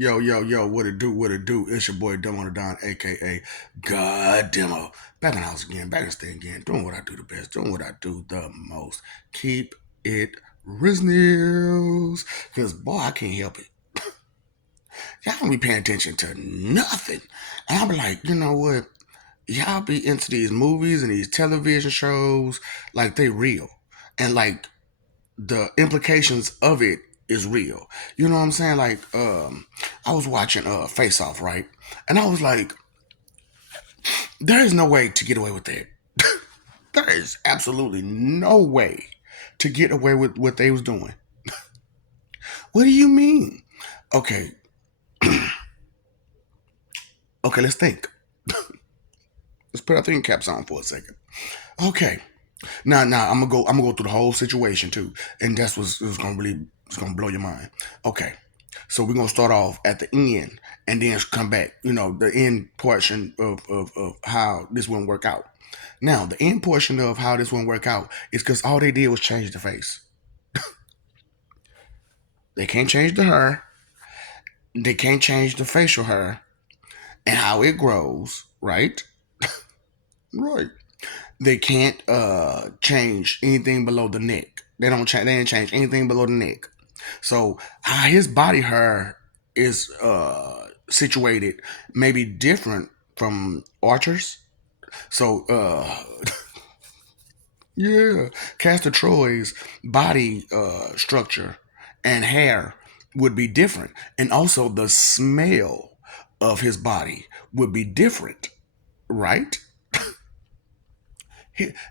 Yo, yo, yo, what it do, what it do? It's your boy Demo the Don, aka God Demo. Back in the house again, back in the thing again, doing what I do the best, doing what I do the most. Keep it Riznils. Cause boy, I can't help it. Y'all don't be paying attention to nothing. And I'll be like, you know what? Y'all be into these movies and these television shows like they real. And like the implications of it is real. You know what I'm saying? Like, I was watching Face Off, right? And I was like, there is no way to get away with that. There is absolutely no way to get away with what they was doing. What do you mean? Okay, okay, let's think. Let's put our thinking caps on for a second. Okay. Now I'm gonna go through the whole situation too. And that's what's gonna really it's gonna blow your mind. Okay. So we're gonna start off at the end and then come back, the end portion of how this wouldn't work out. Now, the end portion of how this wouldn't work out is because all they did was change the face. They can't change the hair, they can't change the facial hair and how it grows, right? Right. They can't change anything below the neck. They didn't change anything below the neck. So how his body hair is situated may be different from Archer's. So yeah, Castor Troy's body structure and hair would be different, and also the smell of his body would be different, right?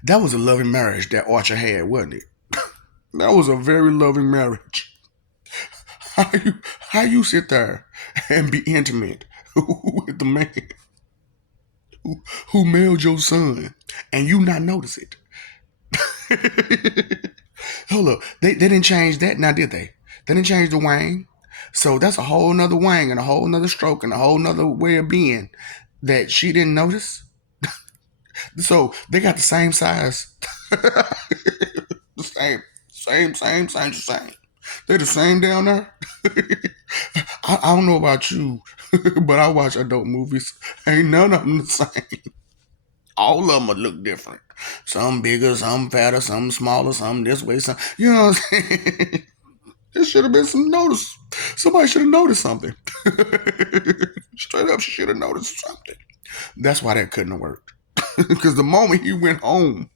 That was a loving marriage that Archer had, wasn't it? That was a very loving marriage. How you sit there and be intimate with the man who mailed your son and you not notice it? Hold up, they didn't change that now, did they? They didn't change the wang. So that's a whole nother wang and a whole nother stroke and a whole nother way of being that she didn't notice. So they got the same size. The same. They're the same down there. I don't know about you, but I watch adult movies. Ain't none of them the same. All of them will look different. Some bigger, some fatter, some smaller, some this way, some. You know what I'm saying? There should have been some notice. Somebody should have noticed something. Straight up, she should have noticed something. That's why that couldn't have worked. Because the moment he went home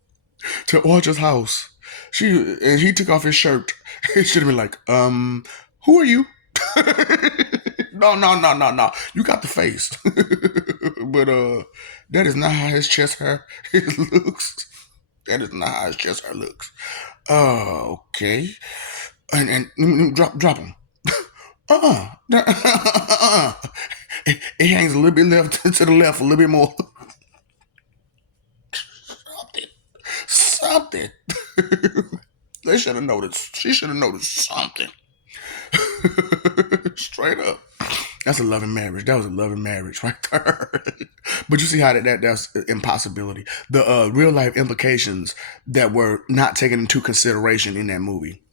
to Archer's house, he took off his shirt. It should have been like, who are you? No. You got the face. But that is not how his chest hair looks. That is not how his chest hair looks. Okay. And drop him. It hangs a little bit left to the left, a little bit more. Something. They should have noticed. She should have noticed something. Straight up. That's a loving marriage. That was a loving marriage right there. But you see how that's impossibility. The real life implications that were not taken into consideration in that movie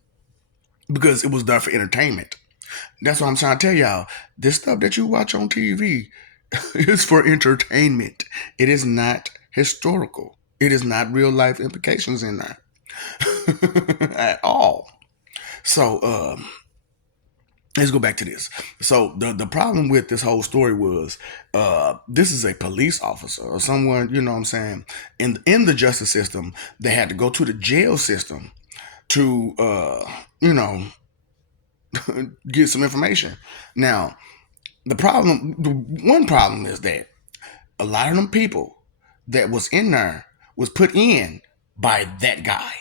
because it was done for entertainment. That's what I'm trying to tell y'all. This stuff that you watch on TV is for entertainment. It is not historical. It is not real life implications in there at all. So let's go back to this. So the problem with this whole story was this is a police officer or someone, you know what I'm saying, in the justice system. They had to go to the jail system to get some information. Now, the one problem is that a lot of them people that was in there was put in by that guy.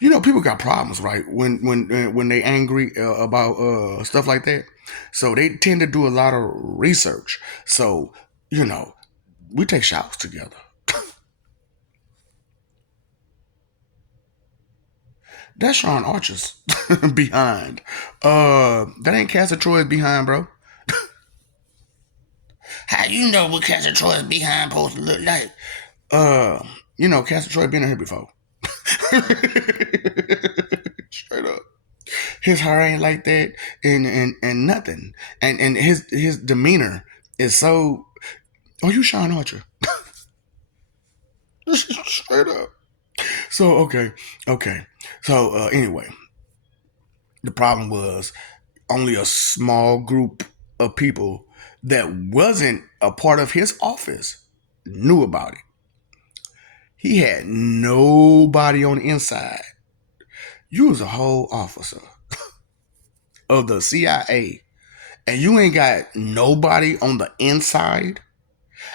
People got problems, right? When they angry about stuff like that, so they tend to do a lot of research. So we take showers together. That's Sean Archer's behind. That ain't Castor Troy's behind, bro. How you know what Castor Troy's behind supposed to look like? Castor Troy been in here before. Straight up. His hair ain't like that, and nothing. And his demeanor is so. Oh, you Sean Archer? Straight up. So okay. So anyway, the problem was only a small group of people that wasn't a part of his office knew about it. He had nobody on the inside. You was a whole officer of the CIA, and you ain't got nobody on the inside.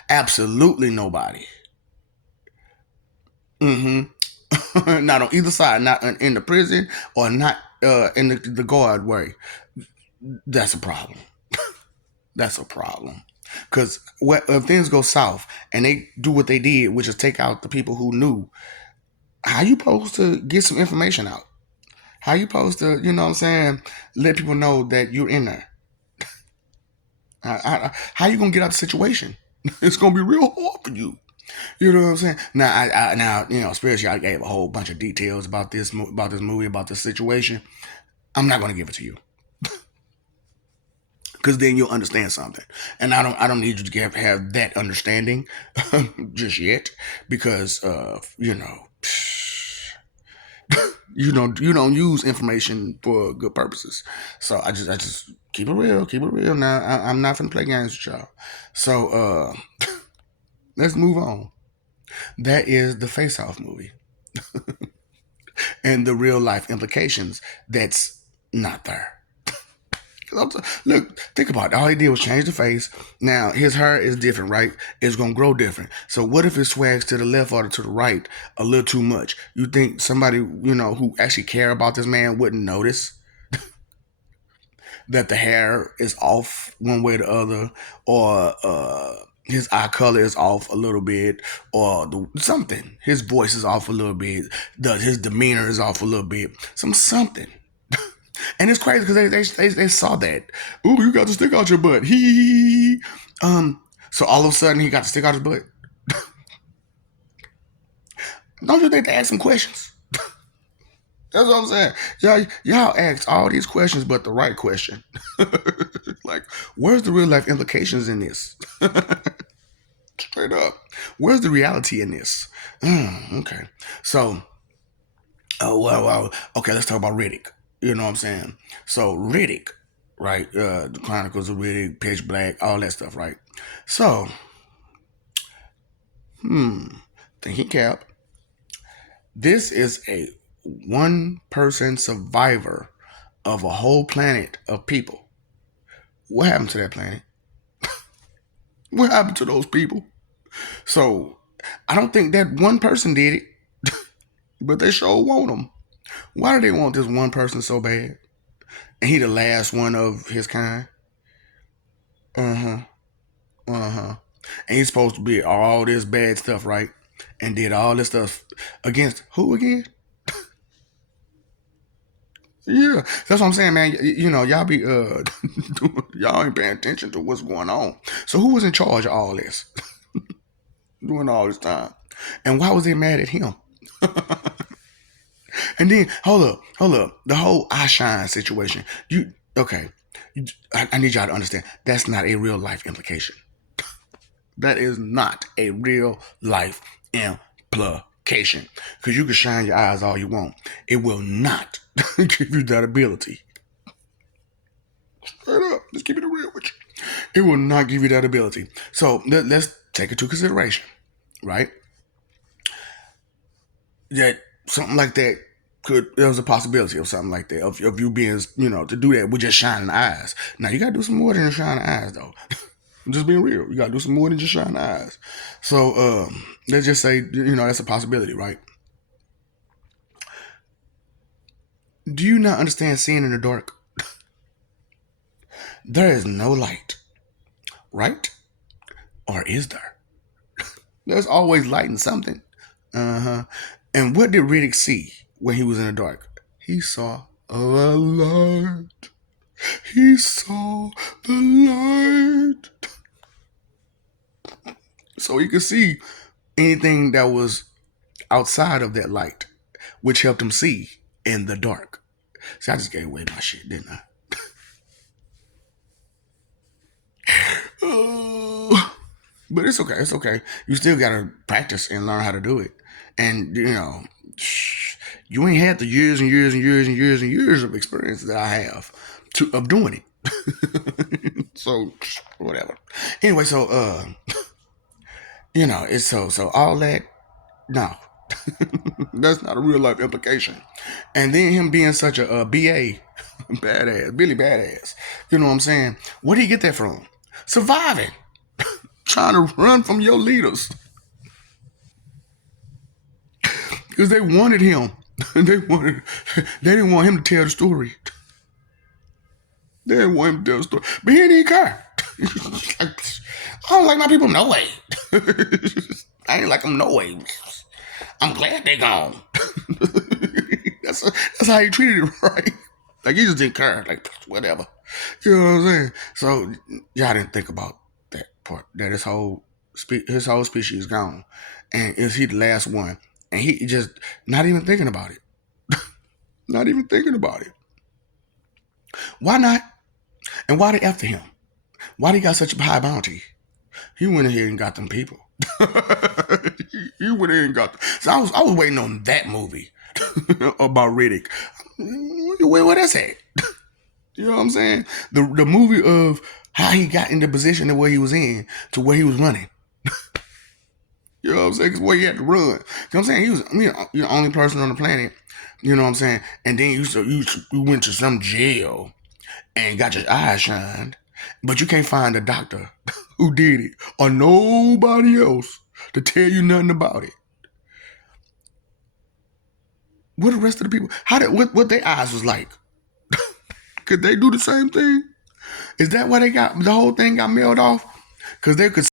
Absolutely nobody. Mm-hmm. Not on either side, not in the prison or not in the guard way. That's a problem. That's a problem. Because if things go south and they do what they did, which is take out the people who knew, how you supposed to get some information out? How you supposed to, you know what I'm saying, let people know that you're in there? How you gonna get out of the situation? It's gonna be real hard for you. You know what I'm saying? Now, now you know, especially I gave a whole bunch of details about this movie, about this situation. I'm not gonna give it to you because then you'll understand something. And I don't need you to have that understanding just yet because you know. You don't use information for good purposes. So I just keep it real. Now I'm not gonna play games with y'all. So let's move on. That is the Face Off movie and the real life implications that's not there. Look, think about it. All he did was change the face. Now his hair is different, right? It's gonna grow different. So what if it swags to the left or to the right a little too much? You think somebody who actually care about this man wouldn't notice that the hair is off one way or the other, or his eye color is off a little bit, or something. His voice is off a little bit. His demeanor is off a little bit. Something. And it's crazy because they saw that. Ooh, you got to stick out your butt. He. So all of a sudden he got to stick out his butt. Don't you think they ask some questions? That's what I'm saying. Y'all asked all these questions, but the right question. Like, where's the real life implications in this? Straight up. Where's the reality in this? Okay. So, okay, let's talk about Riddick. You know what I'm saying? So, Riddick, right? The Chronicles of Riddick, Pitch Black, all that stuff, right? So, thinking cap, this is a one person survivor of a whole planet of people. What happened to that planet? What happened to those people? So I don't think that one person did it, but they sure want him. Why do they want this one person so bad? And he the last one of his kind. Uh huh. Uh huh. And he's supposed to be all this bad stuff, right? And did all this stuff against who again? Yeah, that's what I'm saying, man. Y'all be y'all ain't paying attention to what's going on. So who was in charge of all this during all this time, and why was they mad at him? And then hold up, the whole I shine situation. You okay? I need y'all to understand that's not a real life implication. That is not a real life implication because you can shine your eyes all you want. It will not give you that ability. Straight up, just keep it real with you. It will not give you that ability. So let's take it to consideration, right? That something like that there was a possibility of something like that of you being to do that with just shining eyes. Now you gotta do some more than just shining eyes though. I'm just being real. You gotta do some more than just shining eyes. So let's just say that's a possibility, right? Do you not understand seeing in the dark? There is no light, right? Or is there? There's always light in something. Uh huh. And what did Riddick see when he was in the dark? He saw a light. He saw the light. So he could see anything that was outside of that light, which helped him see in the dark. See, I just gave away my shit, didn't I? Oh, but it's okay. It's okay. You still gotta practice and learn how to do it. And you ain't had the years and years and years and years and years of experience that I have of doing it. So whatever. Anyway, so it's so all that. No, that's not a real life implication. And then him being such a BA, badass, Billy badass. You know what I'm saying? Where did he get that from? Surviving, trying to run from your leaders because they wanted him. They didn't want him to tell the story. They didn't want him to tell the story, but he didn't care. I don't like my people, no way. I ain't like them, no way. I'm glad they gone. that's how he treated it, right? Like he just didn't care, like whatever. You know what I'm saying? So y'all didn't think about that part. That his whole species is gone, and is he the last one? And he just not even thinking about it. Not even thinking about it. Why not? And why they after him? Why they got such a high bounty? He went ahead and got them people. He went ahead and got them. So I was waiting on that movie about Riddick. Where that's at? You know what I'm saying? The movie of how he got in the position of where he was in to where he was running. You know what I'm saying? Because where he had to run. You know what I'm saying? He was the only person on the planet. You know what I'm saying? And then you went to some jail and got your eyes shined, but you can't find a doctor who did it or nobody else to tell you nothing about it. What the rest of the people? What their eyes was like? Could they do the same thing? Is that why the whole thing got mailed off? Because they could